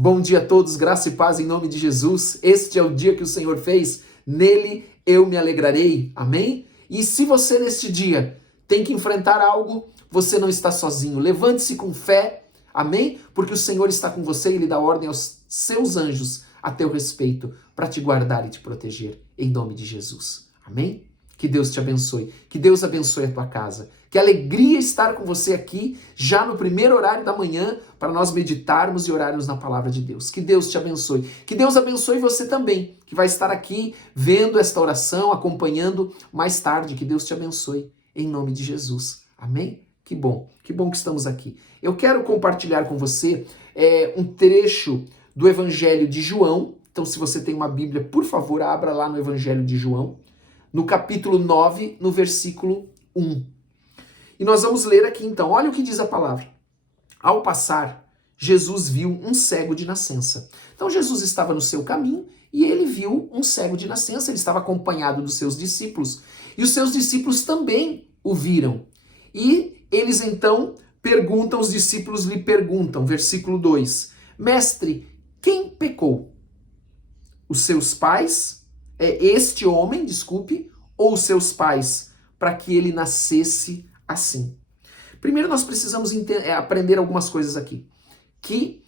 Bom dia a todos, graça e paz em nome de Jesus. Este é o dia que o Senhor fez, nele eu me alegrarei. Amém? E se você neste dia tem que enfrentar algo, você não está sozinho. Levante-se com fé, amém? Porque o Senhor está com você e Ele dá ordem aos seus anjos a teu respeito para te guardar e te proteger, em nome de Jesus. Amém? Que Deus te abençoe, que Deus abençoe a tua casa. Que alegria estar com você aqui, já no primeiro horário da manhã, para nós meditarmos e orarmos na palavra de Deus. Que Deus te abençoe. Que Deus abençoe você também, que vai estar aqui vendo esta oração, acompanhando mais tarde. Que Deus te abençoe, em nome de Jesus. Amém? Que bom que estamos aqui. Eu quero compartilhar com você um trecho do Evangelho de João. Então, se você tem uma Bíblia, por favor, abra lá no Evangelho de João, no capítulo 9, no versículo 1. E nós vamos ler aqui então, olha o que diz a palavra. Ao passar, Jesus viu um cego de nascença. Então Jesus estava no seu caminho e ele viu um cego de nascença, ele estava acompanhado dos seus discípulos. E os seus discípulos também o viram. E eles então perguntam, os discípulos lhe perguntam, versículo 2, Mestre, quem pecou? Os seus pais, este homem, ou os seus pais, para que ele nascesse assim? Primeiro nós precisamos aprender algumas coisas aqui. Que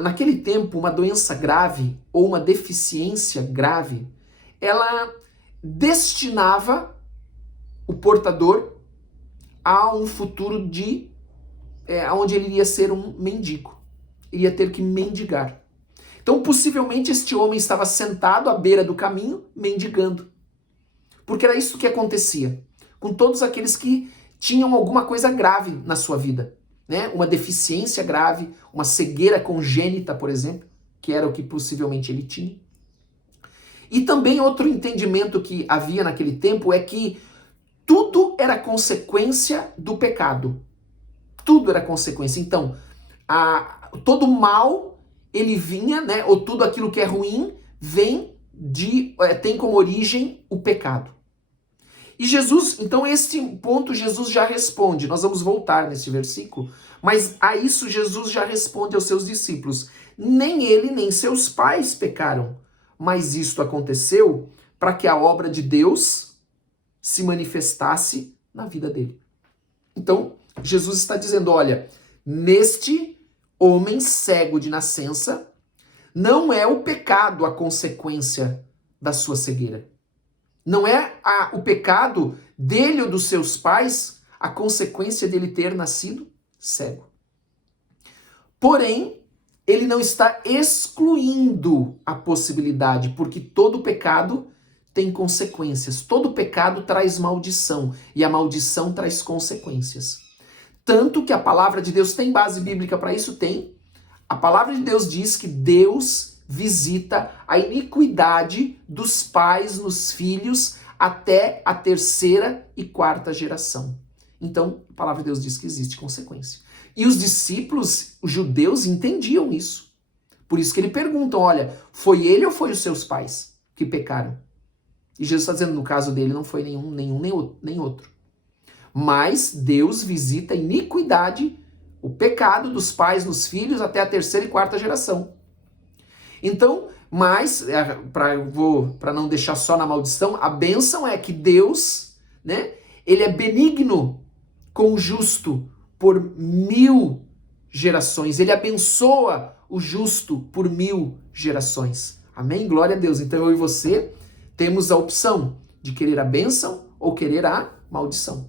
naquele tempo, uma doença grave ou uma deficiência grave, ela destinava o portador a um futuro onde ele iria ser um mendigo. Ele ia ter que mendigar. Então, possivelmente, este homem estava sentado à beira do caminho, mendigando. Porque era isso que acontecia com todos aqueles que tinham alguma coisa grave na sua vida, né? Uma deficiência grave, uma cegueira congênita, por exemplo, que era o que possivelmente ele tinha. E também outro entendimento que havia naquele tempo é que tudo era consequência do pecado. Tudo era consequência. Então, todo mal ele vinha, né? Ou tudo aquilo que é ruim tem como origem o pecado. E Jesus, então este ponto Jesus já responde, nós vamos voltar nesse versículo, mas a isso Jesus já responde aos seus discípulos. Nem ele, nem seus pais pecaram, mas isto aconteceu para que a obra de Deus se manifestasse na vida dele. Então, Jesus está dizendo, olha, neste homem cego de nascença, não é o pecado a consequência da sua cegueira. Não é o pecado dele ou dos seus pais a consequência dele ter nascido cego. Porém, ele não está excluindo a possibilidade, porque todo pecado tem consequências. Todo pecado traz maldição, e a maldição traz consequências. Tanto que a palavra de Deus tem base bíblica para isso? Tem. A palavra de Deus diz que Deus visita a iniquidade dos pais nos filhos até a terceira e quarta geração. Então, a palavra de Deus diz que existe consequência. E os discípulos, os judeus, entendiam isso. Por isso que ele pergunta, olha, foi ele ou foi os seus pais que pecaram? E Jesus está dizendo, no caso dele, não foi nenhum nem outro. Mas Deus visita a iniquidade, o pecado dos pais nos filhos até a terceira e quarta geração. Então, mas, para não deixar só na maldição, a bênção é que Deus, né, ele é benigno com o justo por 1000 gerações. Ele abençoa o justo por 1000 gerações. Amém? Glória a Deus. Então eu e você temos a opção de querer a bênção ou querer a maldição.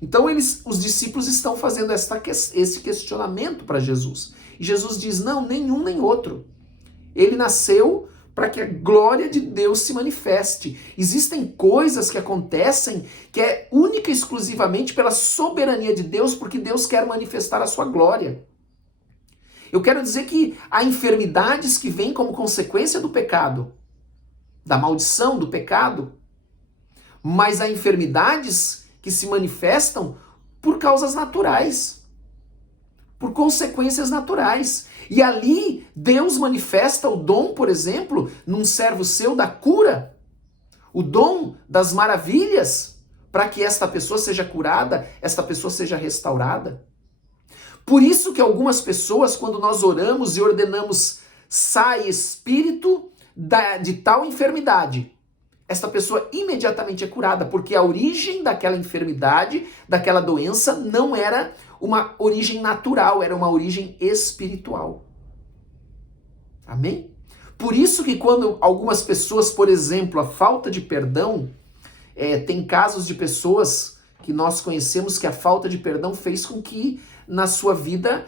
Então os discípulos estão fazendo esse questionamento para Jesus. E Jesus diz, não, nenhum nem outro. Ele nasceu para que a glória de Deus se manifeste. Existem coisas que acontecem que é única e exclusivamente pela soberania de Deus, porque Deus quer manifestar a sua glória. Eu quero dizer que há enfermidades que vêm como consequência do pecado, da maldição do pecado, mas há enfermidades que se manifestam por causas naturais, por consequências naturais. E ali Deus manifesta o dom, por exemplo, num servo seu da cura, o dom das maravilhas, para que esta pessoa seja curada, esta pessoa seja restaurada. Por isso que algumas pessoas, quando nós oramos e ordenamos, sai espírito de tal enfermidade, esta pessoa imediatamente é curada, porque a origem daquela enfermidade, daquela doença, não era uma origem natural, era uma origem espiritual. Amém? Por isso que quando algumas pessoas, por exemplo, a falta de perdão, tem casos de pessoas que nós conhecemos que a falta de perdão fez com que na sua vida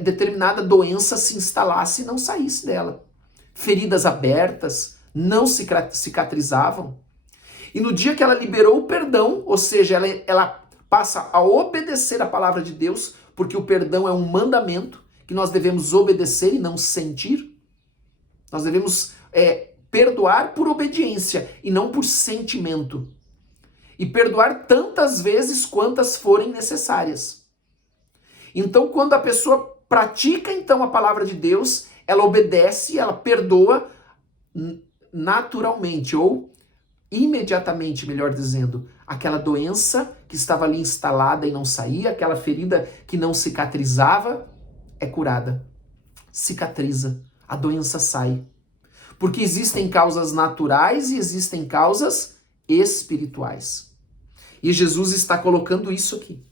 determinada doença se instalasse e não saísse dela. Feridas abertas, não cicatrizavam. E no dia que ela liberou o perdão, ou seja, ela passa a obedecer a palavra de Deus, porque o perdão é um mandamento que nós devemos obedecer e não sentir. Nós devemos perdoar por obediência e não por sentimento. E perdoar tantas vezes quantas forem necessárias. Então, quando a pessoa pratica então a palavra de Deus, ela obedece, ela perdoa naturalmente ou imediatamente, melhor dizendo, aquela doença que estava ali instalada e não saía, aquela ferida que não cicatrizava, é curada. Cicatriza, a doença sai. Porque existem causas naturais e existem causas espirituais. E Jesus está colocando isso aqui.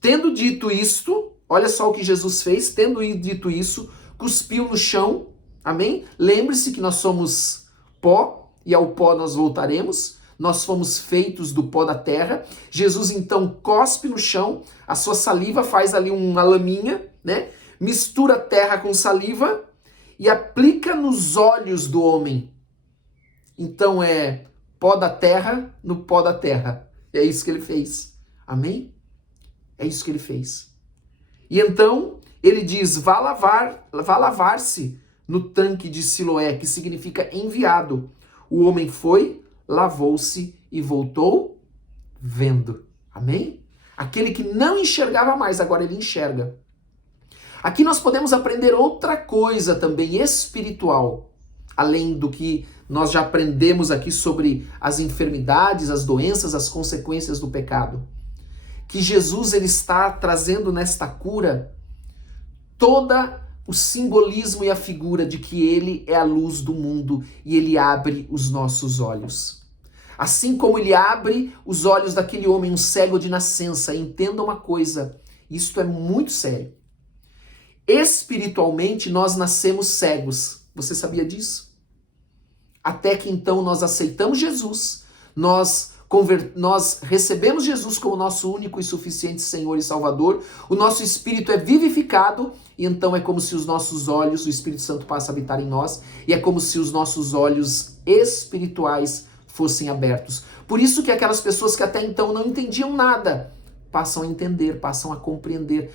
Tendo dito isto, olha só o que Jesus fez, tendo dito isso, cuspiu no chão, amém? Lembre-se que nós somos pó e ao pó nós voltaremos, nós fomos feitos do pó da terra. Jesus então cospe no chão, a sua saliva faz ali uma laminha, né? Mistura a terra com saliva e aplica nos olhos do homem. Então é pó da terra no pó da terra. É isso que ele fez. Amém? É isso que ele fez. E então ele diz, vá lavar-se no tanque de Siloé, que significa enviado. O homem foi, lavou-se e voltou vendo. Amém? Aquele que não enxergava mais, agora ele enxerga. Aqui nós podemos aprender outra coisa também espiritual, além do que nós já aprendemos aqui sobre as enfermidades, as doenças, as consequências do pecado. Que Jesus ele está trazendo nesta cura toda o simbolismo e a figura de que ele é a luz do mundo e ele abre os nossos olhos. Assim como ele abre os olhos daquele homem, um cego de nascença. Entenda uma coisa, isto é muito sério. Espiritualmente nós nascemos cegos. Você sabia disso? Até que então nós aceitamos Jesus, nós recebemos Jesus como nosso único e suficiente Senhor e Salvador, o nosso espírito é vivificado e então é como se os nossos olhos, o Espírito Santo passa a habitar em nós e é como se os nossos olhos espirituais fossem abertos. Por isso que aquelas pessoas que até então não entendiam nada, passam a entender, passam a compreender.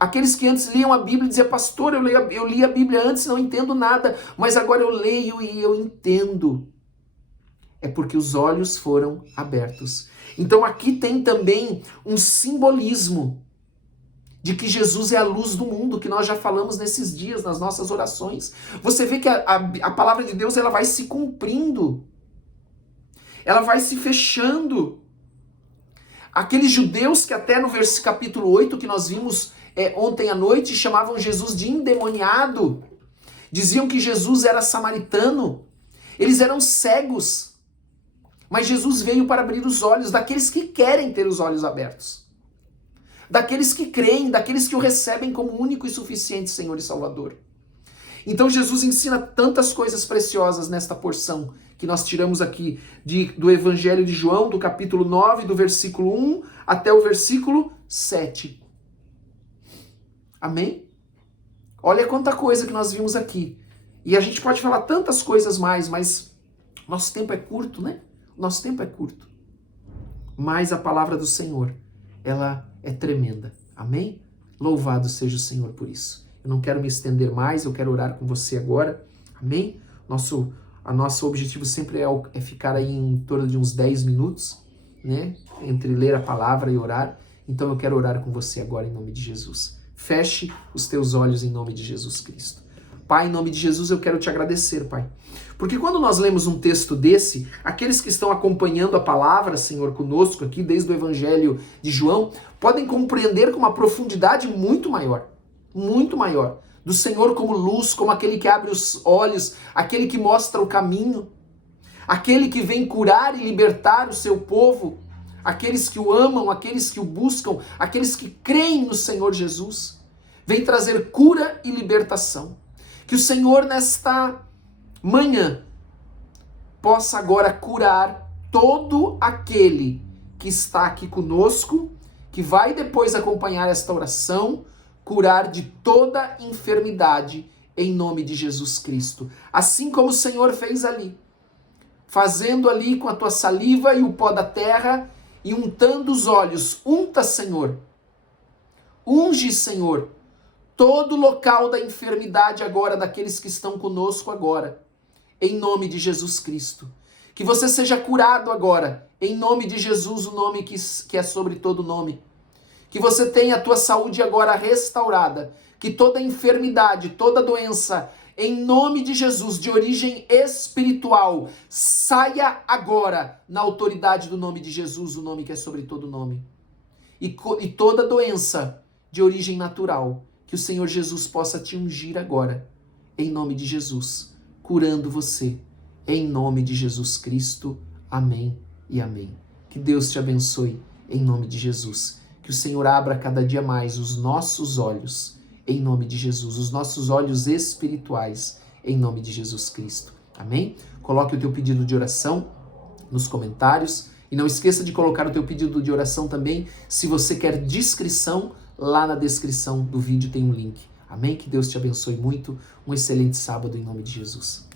Aqueles que antes liam a Bíblia e diziam, pastor, eu li a Bíblia antes, não entendo nada, mas agora eu leio e eu entendo. É porque os olhos foram abertos. Então aqui tem também um simbolismo de que Jesus é a luz do mundo, que nós já falamos nesses dias, nas nossas orações. Você vê que a palavra de Deus ela vai se cumprindo, ela vai se fechando. Aqueles judeus que até no capítulo 8 que nós vimos ontem à noite chamavam Jesus de endemoniado, diziam que Jesus era samaritano, eles eram cegos. Mas Jesus veio para abrir os olhos daqueles que querem ter os olhos abertos. Daqueles que creem, daqueles que o recebem como único e suficiente Senhor e Salvador. Então Jesus ensina tantas coisas preciosas nesta porção que nós tiramos aqui do Evangelho de João, do capítulo 9, do versículo 1 até o versículo 7. Amém? Olha quanta coisa que nós vimos aqui. E a gente pode falar tantas coisas mais, mas nosso tempo é curto, né? Nosso tempo é curto, mas a palavra do Senhor, ela é tremenda, amém? Louvado seja o Senhor por isso. Eu não quero me estender mais, eu quero orar com você agora, amém? Nosso objetivo sempre é ficar aí em torno de uns 10 minutos, né? Entre ler a palavra e orar, então eu quero orar com você agora em nome de Jesus. Feche os teus olhos em nome de Jesus Cristo. Pai, em nome de Jesus, eu quero te agradecer, Pai. Porque quando nós lemos um texto desse, aqueles que estão acompanhando a palavra, Senhor, conosco aqui, desde o Evangelho de João, podem compreender com uma profundidade muito maior, do Senhor como luz, como aquele que abre os olhos, aquele que mostra o caminho, aquele que vem curar e libertar o seu povo, aqueles que o amam, aqueles que o buscam, aqueles que creem no Senhor Jesus. Vem trazer cura e libertação. Que o Senhor, nesta manhã, possa agora curar todo aquele que está aqui conosco, que vai depois acompanhar esta oração, curar de toda enfermidade em nome de Jesus Cristo. Assim como o Senhor fez ali, fazendo ali com a tua saliva e o pó da terra e untando os olhos. Unta, Senhor. Unge, Senhor, todo local da enfermidade agora, daqueles que estão conosco agora, em nome de Jesus Cristo. Que você seja curado agora, em nome de Jesus, o nome que é sobre todo nome. Que você tenha a tua saúde agora restaurada, que toda enfermidade, toda doença, em nome de Jesus, de origem espiritual, saia agora na autoridade do nome de Jesus, o nome que é sobre todo nome. E toda doença de origem natural, que o Senhor Jesus possa te ungir agora, em nome de Jesus, curando você, em nome de Jesus Cristo. Amém e amém. Que Deus te abençoe, em nome de Jesus. Que o Senhor abra cada dia mais os nossos olhos, em nome de Jesus, os nossos olhos espirituais, em nome de Jesus Cristo. Amém? Coloque o teu pedido de oração nos comentários e não esqueça de colocar o teu pedido de oração também, se você quer descrição, lá na descrição do vídeo tem um link. Amém? Que Deus te abençoe muito. Um excelente sábado em nome de Jesus.